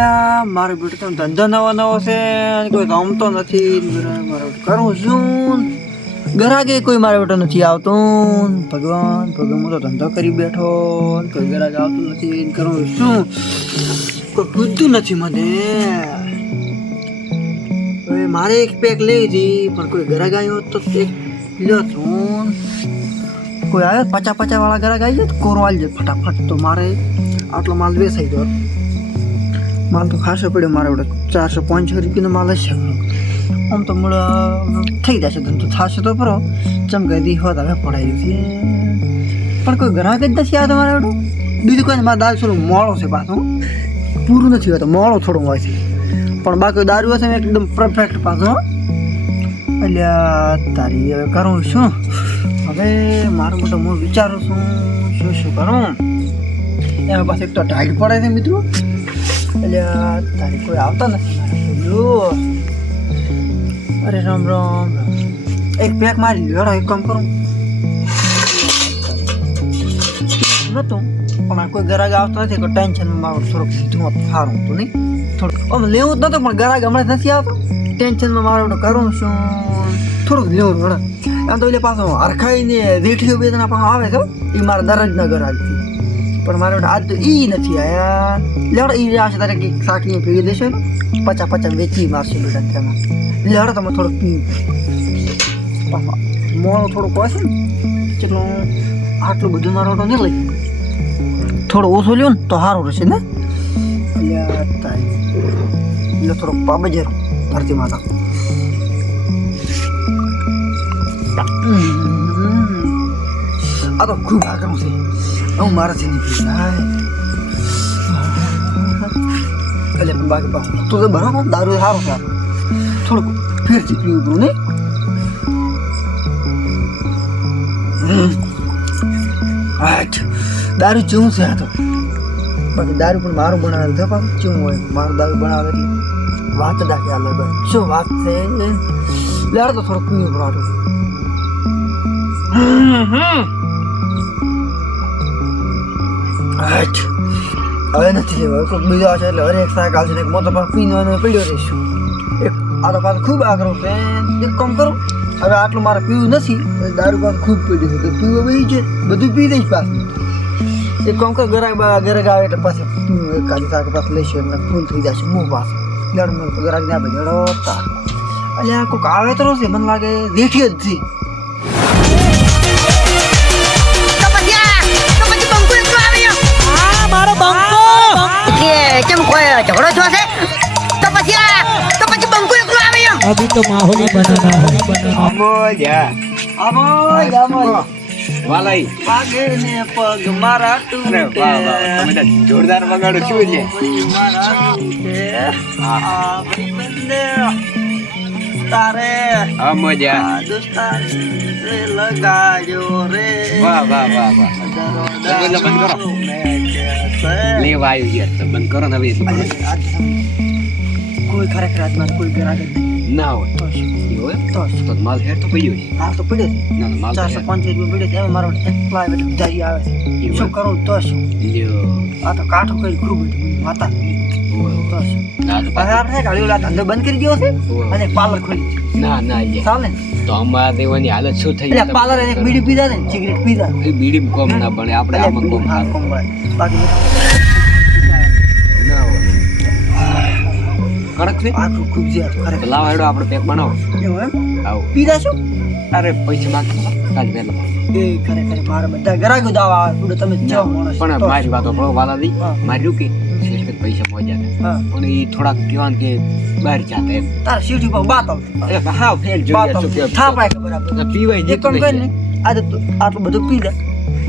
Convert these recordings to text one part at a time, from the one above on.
અલ્યા મારો બેટો તો ધંધો નવો છે અને કોઈ રમતો નથી. મારો કરું શું? ગરાગે કોઈ મારો બેટો નથી આવતું. ભગવાન હું તો ધંધો કરી બેઠો, કોઈ ગરાગ આવતું નથી. કરું શું? કોઈ પૂછતું નથી મને. હવે મારે એક પેક લઈ હતી પણ કોઈ ગરાગ આવ્યો તો એક લ્યો છું. કોઈ આવ્યો 50 વાળા ગરાગ આવી જાય કોરો આવી જાય ફટાફટ. તો મારે આટલો માલ વેચાઈ ગયો. માલ તો ખાસો પડ્યો મારે વડે 400-500 રૂપિયાનો માલ હશે. આમ તો મૂળ થઈ જશે ધંધો થશે તો પરો ચમકાઈ હોત હવે પડાયું છે પણ કોઈ ગ્રાહક જ નથી આવતો મારે વડું. બીજું કોઈ મારા દારૂ થોડું મોડો છે પાછું, પૂરું નથી હોતું, મોડો થોડું હોય છે. પણ બાકી દારૂ હશે ને એકદમ પરફેક્ટ પાછો. એટલે તારી હવે કરું શું? હવે મારું મોટો હું વિચારું છું શું કરું. એમાં પાસે એક તો ટાઈટ પડે છે મિત્રો. એટલે તારી કોઈ આવતા નથી મારા. અરે રામ રામ. એક પેક મારી લ્યો. એક કામ કરું નતું પણ કોઈ ગરાગ આવતો નથી. કોઈ ટેન્શનમાં મારું થોડુંક લીધું સારું હતું નહીં. થોડુંક આમ લેવું જ નતું પણ ગરાગ હમણાં નથી આવતો. ટેન્શનમાં મારું કરું શું? થોડુંક લેવું પડે. એમ તો એટલે પાછો હરખાઈને રેઠીઓ બે જણા પાછો આવે છે. એ મારા દરજના ગરાગથી. પણ મારે આજ તો ઈ નથી આયા. લેવડો ઈ આવશે તારે કંઈક સાકીને ભેગી દેશો ને 50 વેચી મારશે બેટા તેમાં. લેવડો તમે થોડુંક પીવું મોડું થોડુંક હોય છે ને કેટલું આટલું બધું મારો તો નહીં લઈ. થોડું ઓછું લ્યો ને તો સારું રહેશે ને. એટલે થોડોક પાબજેરો ધરતી માતા. આ તો ખૂબ આગળ છે. હું મારાથી નહીં પીતા. એટલે બાકી પાછું તો બરાબર દારૂ સારું છે. થોડુંક ફેરથી પીવું પડું નહીં. દારૂ ચેવું છે આ તો. બાકી દારૂ પણ મારું બનાવેલું છે પાછું ચેવું હોય. મારું દારૂ બનાવે એટલે વાત દાખી અલગ હોય. શું વાત છે? લેડ તો થોડુંક પીવું પડે. હવે નથી લેવા. કોઈ બીજો છે એટલે હરેક શાક આવશે ને મોટો પાક પીવાનો પડ્યો રહીશું. એક આ તો પાછું ખૂબ આગ્રહ છે. એક કામ કરું હવે આટલું મારે પીવું નથી. દારૂ પાછું ખૂબ પીડ્યું છે તો પીવું બી છે બધું પી દઈશ પાછું. એક કામ કર ગરાગ આવે એટલે પાછું પીવું. એક કાઢી શાક પાછું લઈશ એટલે ફૂલ થઈ જશે મું પાછું. લડ મને તો ગરાગ ના બજાડો તા. એટલે આ કોઈક આવે તો છે મને લાગે રેઠી જ છે. કેમ કોઈ ઝઘડો છો છે તો પછી બંકુ એકલું આવે એમ. अभी तो माहौल ही बनाना વાલાઈ પાગે ને પગ મારા તૂટે. તમે જોરદાર વગાડો શું છે? મારા તૂટે આ બંદે તારે હા મજા. દોસ્તારે લગાજો રે. વાહ વાહ વાહ વાહ. બંધ કરો. લેવા આવ્યું યાર તો બંધ કરો ને હવે. કોઈ ખરેખર આજ મારે કોઈ ગરાગ જ નહીં. ના હોય તો શું? એવું એમ? તો શું? તો માલ હેર તો પડ્યો છે. હાલ તો પડ્યો છે. ના ના માલ 400-500 રૂપિયા પડ્યો છે. એમાં મારો એકલા વિચારી આવે છે. એવું? શું કરું તો શું? લ્યો. આ તો કાઠો કરી ખૂબ માતા તો શું? ના તો હવે આપણે ગાડી ઓલા ધંધો બંધ કરી દીધો છે અને પાર્લર ખોલી છે. ના ના યાર. ચાલે ને? તો અમારા દેવાની હાલત શું થઈ એટલે પાર્લર એક બીડી પીધા ને સિગરેટ પીધા. એ બીડી કોમ ના પણ આપણે આમાં કોમ હા કોમ મળે. બાકી ના હોય. કડક છે. આ ખૂબ છે તો ખરેખર. લાવો હેડો આપણે પેક બનાવો. એવું એમ? આવો. પીધા શું? અરે પૈસા માંગતો કાલ પહેલા. એ ખરેખર મારા બધા ગરાગો દાવા આવે તમે ચા માણસ. પણ મારી વાતો પણ વાલા દી હા. મારી રૂકી પૈસા પહોંચ્યા હા. પણ એ થોડાક કહેવાનું કે બહાર જાતા એમ. તાર સીટી પર બાત આવતી. હા ફેલ જોઈએ શું કે થાપાય ખબર આપણે. પીવાય એક કામ કર ને આજે તો આટલું બધું પી લે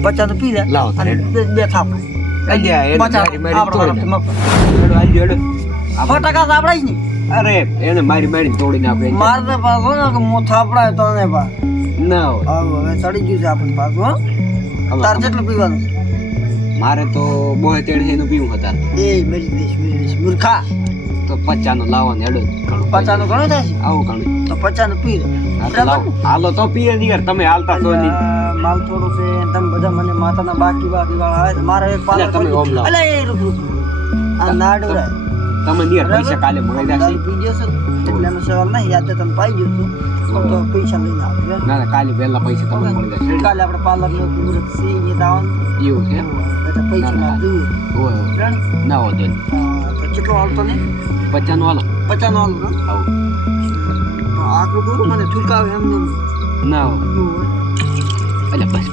50 પી લે લાવો અને તારે. બે થાપાય. અલ્યા એને 50 મારી તોડી આપણે નાખ. હેડો આલ્યો હેડો. 100% થાપડાય જ નહીં. અરે એને મારી તોડી નાખે મારે તો પાછો ને કે મો થાપડાય તો ને બા. ના હોય. હવે ચડી ગયું છે આપણને પાછું. હો હવે તાર કેટલું પીવાનું? મારે તો 72 એનું પીવું હતા એ મેરી દેશ મૂર્ખા. તો 50 નો લાવો ને હેડો ઘણું 50 નું ઘણું થાય છે આવું ઘણું. તો 50 નું પી લે. હા તો લાવો. હાલો તો પીએ ને યાર તમે હાલતા તો નહીં. માલ થોડું છે તમે બધા મને માતાના બાકી વાળા આવે તો મારે એક પાલર અલ્યા તમે ઓમ લાવો. અલે એ રૂક આ નાડુરા તમે નિયર બરાબર? પૈસા કાલે મળી જશે દારૂ પી જશો એટલે એનો સવાલ નહીં, યાદ તમે પાઈ જશો તો પૈસા લઈને આવો બરાબર? ના ના કાલે વહેલા પૈસા તમને મળી જશે કાલે આપણે પાર્લર નું મુહૂર્ત છે એ દાવાનું એવું છે એટલે પૈસા ના, ના. ના જોઈએ હોય હોય. બરાબર? ના હોતો નહીં તો કેટલો હાલતો નહીં 50 નો હાલો 50 નો હાલતો આવો તો આટલું પૂરું મને ઠુકાવે એમને ના હોય એટલે બસ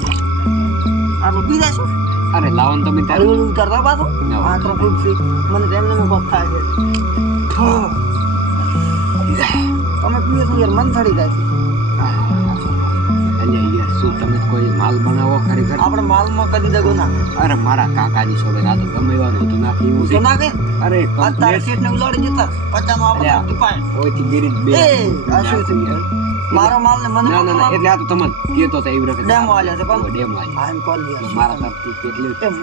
આટલું પી જાય શું અરે લાવવાનું તમે ત્યારે હળવું ઉતારતા પાછો ના. આટલો ખૂબ છે મને તો એમને કોક થાય છે તમે પીવો છો યાર મન થડી જાય છે અલ્યા યાર શું તમે કોઈ માલ બનાવો ખરેખર આપણે માલમાં કદી દગો ના અરે મારા કાકાની છોડે આ તો ગમે એવાનું હતું ના પીવું તો છે ના કે અરે આ તારે complete શેઠને ઉલાડી જતા 50 નો આપણે અલ્યા. ટીપાય ઓયથી ગીરી બે એ આ શું છે યાર. મારો માલ ને મને ના ના ના એટલે આ તો તમને કહેતો તો એવી રીતે ડેમો આલ્યા છે કોણ? ડેમો આલ્યા. હા એમ કોલ યાર મારા તરફથી કેટલી એમ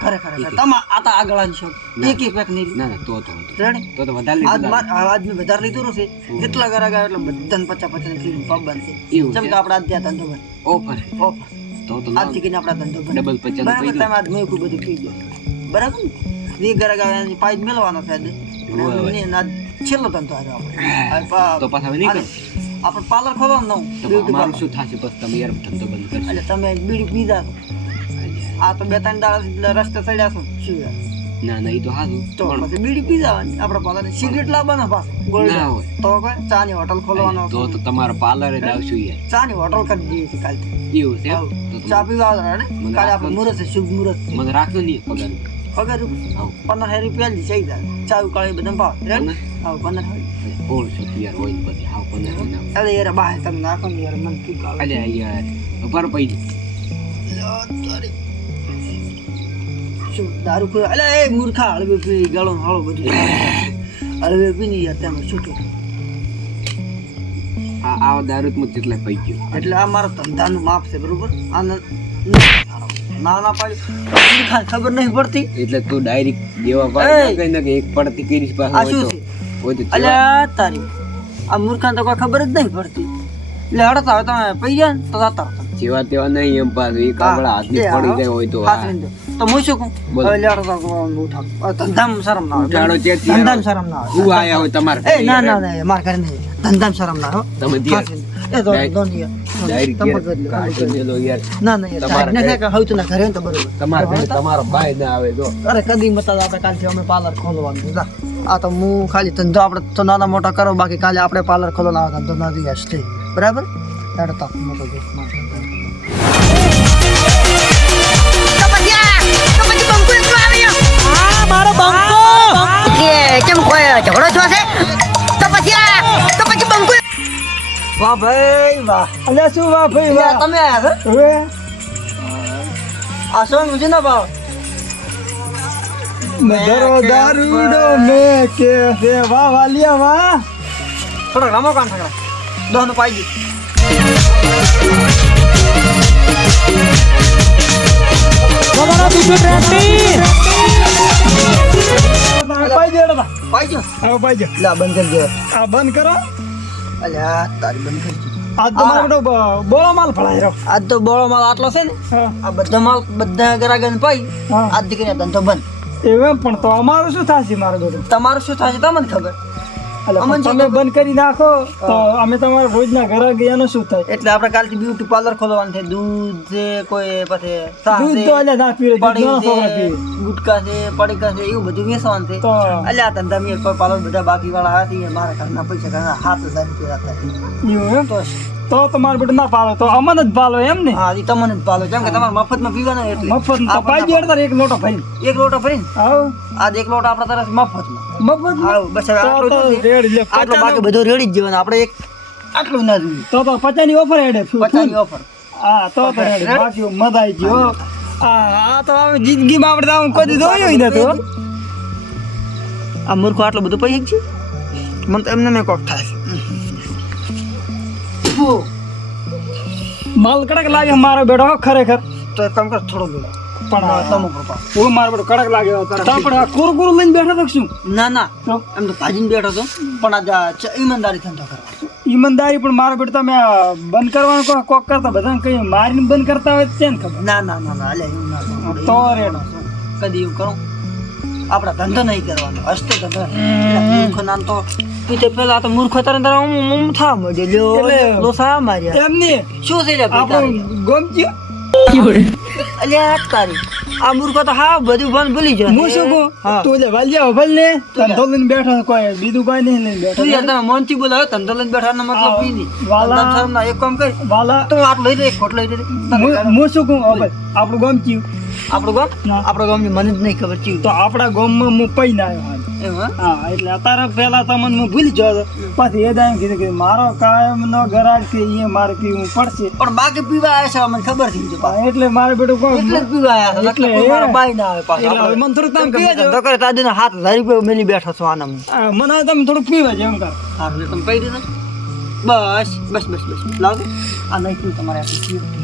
ખરેખર તમા આતા આગળ આવી છો એક એક પેક નહીં ના ના તો રેડી તો વધારે આજ લીધું માર આજ મેં વધારે લીધું છે જેટલા ઘર ગયા એટલે બધાને 50 ની ક્લીન પબ બનશે એવું જેમ છે? કે આપણે આજ ત્યાં ધંધો બન ઓફર ઓફ તો આજથી કીને આપણા ધંધો બન ડબલ 50 નું બરાબર પૈદું. તમે આજ મેં કોઈ બધું કહી દો બરાબર ને ઘર ગયા એની પાઇપ મેળવાનો છે આજે બરાબર. ને આજ છેલ્લો ધંધો આવ્યો આપણે તો પાછા હવે નહીં કરો આપણે પાર્લર ખોલવાનું નવું તો બ્યુટી અમારું પાર્લર શું થશે પછી તમે યાર ધંધો બંધ કરશો એટલે તમે બીડી પીધા છો. આ તો 2-3 દાડા રસ્તે ચડ્યા છો શું યાર? ના ના એ તો હારું તો પણ પછી બીડી પી જવાની આપણે પાછા સિગરેટ લાવવાના પાછા ગોલ્ડ ના હોય. તો કોઈ ચાની હોટલ ખોલવાનો તો તમારો પાર્લર જ આવશું યાર ચાની હોટલ કરી દઈએ છીએ કાલથી એવું છે એમ? તો ચા તમે પીવા આવવાના ને મને કાલે રાખો આપણે ને. મુહૂર્ત છે શુભ મુહૂર્ત છે મને રાખજો નહીં પગાર પગાર આવ 15,000 રૂપિયા જ છે યાર ચા ઉકાળી બધા ભાવ રેડી આવ 15,000 કોણ છું યાર હોય ને પછી હાવ પંદર ના અરે યાર બહાર તમે નાખો ને યાર મને ઠીક આવે અલ્યા યાર ઉપર પૈદું શું દારૂ પીવા અલે એ મૂર્ખા હળવે પી ગળો ને હળો બધું હળવે પીને યાર તમે છૂટું આ દારૂ જ જેટલા પૈ ગયો એટલે આ મારા ધંધાનું માપ છે બરોબર આને ના ના પાડી મૂર્ખા ખબર નહીં પડતી એટલે તું ડાયરેક્ટ દેવા એય! પાડી કઈ ના કે એક પડતી કરીશ આ પાછો શું હોય છે તો હોય તો અલ્યા તારી આ મૂર્ખાને તો કોઈ ખબર જ નહીં પડતી એટલે હડતા હવે તમે પી ગયા ને તો જતા રહો. જેવા તેવા નહીં એમ પાછું એક આપણા હાથની એ પડી હા. જાય હોય તો હાથ વીંધો. તો હું શું કહું બોલો. હવે લેડો તો ઉઠાડો. આ ધંધામાં શરમ ના આવે ઉઠાડો ચેતી ધંધામાં શરમ ના આવે હું આયા હોય તમારે એ ના ના ના માર ઘરે નહીં ધંધામાં શરમ ના આવે હો. તમે દે. હાથ વીંધો. એ તો ડાયરેક્ટ- દોન યાર. ડાયરેક્ટ તમે યાર કરી લો, કાઢી તમે કરી લો. મેલો યાર ના ના યાર તમારા તારીખ ઘરે- ને હવે તું ના ઘરે હોય ને તો બરોબર તમારા ઘરે તમારો ભાઈ ના આવે તો અરે કદી મતા આપણે કાલથી અમે પાર્લર ખોલવાનું છે જા. આ તો હું ખાલી ધંધો આપણે તો નાના મોટા કરો બાકી કાલે આપણે પાર્લર ખોલવાનો આવે ધંધો ના દિવસ છે બરાબર એડો તો મોટો દિવસ મારો. તો પછી બંકુ એકલો આવ્યો એ કેમ કોઈ ઝઘડો છો છે તો પછી બંકુ વાહ ભાઈ વાહ અલ્યા શું વાહ ભાઈ એટલે વાહ તમે આયા છો હવે આ સોંગ છે ને ભાવ નજરો દારૂડો મે કે છે વાહ વાલિયા વાહ થોડો રમો કાન ઠકડા દોન પાઈ ગઈ પાઈ દે રા પાઈ ગયો હવે પાઈ દે લા બંધ કરી દે આ બંધ કરો અલ્યા તારી બંધ કરી દે આજ તો મારો બેટો બોળો માલ ફળાઈ રહ્યો આજ તો બોળો માલ આટલો છે ને હા આ બધા માલ બધા ગરાગન પાઈ હા. આજ દીકરીને ધંધો બંધ એવું પણ તો અમારું શું થશે મારો બેટો તમારું શું થશે તમને ખબર એટલે અમને તમે બંધ કરી નાખો તો અમે તમારા રોજના ઘરે ગયાનું શું થાય એટલે આપણે કાલથી બ્યુટી પાર્લર ખોલવાનું છે દૂધ છે કોઈ પછી ચા દૂધ છે, તો અલ્યા ના પીવે દૂધ પડી ના છોકરા છે પીવે ગુટકા છે પડીકા છે એવું બધું વેચવાનું છે તો અલ્યા આ ધંધા મેં કોઈ પાર્લર બધા બાકી વાળા આવ્યા છે મારા ઘરના પૈસા ઘણા 7,000 રૂપિયા હતા એવું એમ તો તો તમારો બેટો ના પાલો તો અમને જ પાલો એમ ને હા ઈ તમને જ પાલો કેમ કે તમારે મફતમાં પીવાનો એટલે મફત તો પાઈ દે તારે એક લોટો ભરી એક લોટો ભરીને આવ આજ એક લોટો આપણા તરફ મફતમાં મફત આવ બસ હવે આટલું તો જ છે. રેડ લે આટલું બાકી બધું રેડી જ જવાનું આપણે એક આટલું ના જોઈએ તો 50 ની ઓફર હેડે ફૂલ 50 ની ઓફર હા તો રેડ બાકી મજા આવી ગઈ હો આ તો હવે જિંદગીમાં આપણે તો આવું કોઈ જોયું ય નતું આ મૂર્ખો આટલું બધું પૈસા છે મને તો એમને મેં કોક થાય છે માલ કડક લાગે મારો બેટો હો ખરેખર તો એક કામ કર થોડો બેડો પણ તમે કૃપા હું મારો બેટો કડક લાગે તો આપણે આ કુરકુર લઈને બેઠા તો શું ના ના તો એમ તો ભાજીને બેઠો હતો પણ આજ ઈમાનદારી ધંધો કરવા ઈમાનદારી પણ મારો બેટો તમે આ બંધ કરવાનું કોક કરતા બધાને કઈ મારીને બંધ કરતા હોય તો છે ને ખબર ના ના ના ના અલ્યા એવું ના કરું. તો રેડ કદી એવું કરું આપણા ધંધો નહીં કરવાનો હસતો ધંધો એટલે મૂર્ખ નામ તો પીતે પેલા તો મૂર્ખ તારે થા મળે એટલે- લોસા માર્યા એમની શું છે લે આપણું ગમચ્યું અલ્યા તારી આ મૂર્ખ તો હા બધું પણ ભૂલી જાય હું શું કહું હા. તું એટલે વાલિયા ભલ ને ધંધો લઈને બેઠો કોઈ બીજું કોઈ નહીં લઈને બેઠો તું યાર તમે મનથી બોલાવે ધંધો લઈને બેઠાનો મતલબ ઈ નહીં વાલા. ધંધા શરમના એક કામ કરી વાલા તું આટલું લઈ લે એક ખોટ લઈ લે હું શું કહું હવે આપણું ગમચ્યું આપણું ગામ ના. આપણું ગામ મને જ નહીં ખબર ચીવ તો આપણા ગામમાં હું પૈને આવ્યો હાલ. એમ હા હા એટલે અત્યારે પેલા તમને હું ભૂલી ગયો હતો. પછી એ દામ કીધું કે મારો કાયમ નો ગરાગ છે એ મારે પીવું પડશે પણ બાકી પીવા આવ્યા છે મને ખબર થઈ ગઈ પાછું. એટલે મારે બેટું કોઈ એટલે જ પીવા આવ્યા છે એટલે એટલે કોઈ મારા બાઈ ના આવે પાછો એટલે હવે મને થોડુંક તમે પીવા ધંધો જો. કરે તાદીના 7,000 રૂપિયા મેલી બેઠો છો આના હા, મને હવે તમે થોડુંક પીવા છે એમ કર હારું લે તમે પી દીધું બસ બસ બસ બસ લાવ આ નહીં પીવું તમારે આટલું પીવું.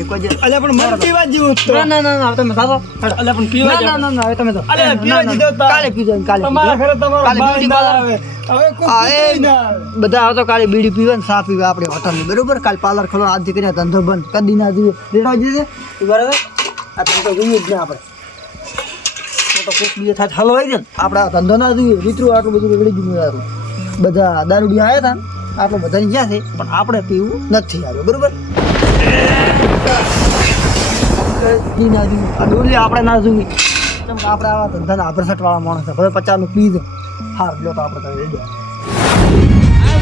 એક વજે અલ્યા પણ મને પીવા જ જેવું જ તો. ના ના ના ના તમે સાદો અલ્યા પણ પીવા ના જ ના ના ના હવે તમે તો અલ્યા પીવા જ દો તાર. કાલે પીજો કાલે તમારા ઘરે તમારો કાલે બાઈ બીડી ના પાર્લર. આવે હવે કોઈ આ એ કોઈ ના આવે. બધા આવતો કાલે બીડી પીવે ને ચા પીવે આપણે હોટલની બરોબર કાલે પાર્લર ખોલો આજથી કરીને ધંધો બંધ કદી ના જોઈએ રેડો જઈએ બરાબર આ ધંધો જોઈએ જ ને આપણે મોટો કોક બીજો થાય હલો આવી જાય ને આપણે આ ધંધો ના જોઈએ વિતરું આટલું બધું રેડી ગયું યારું બધા દારૂડિયા આવ્યા હતા ને આટલું બધાની જ્યાં છે પણ આપણે પીવું નથી આવ્યું બરોબર ઈ ના જોઈએ આ ડોલી આપણે ના જોઈએ કેમ કે આપણે આવા ધંધાના આભરસટ વાળા માણસ છે ભલે 50 નું પી દે હાર લ્યો તો આપણે તો રેડી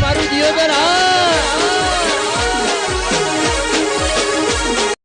મારું જીવન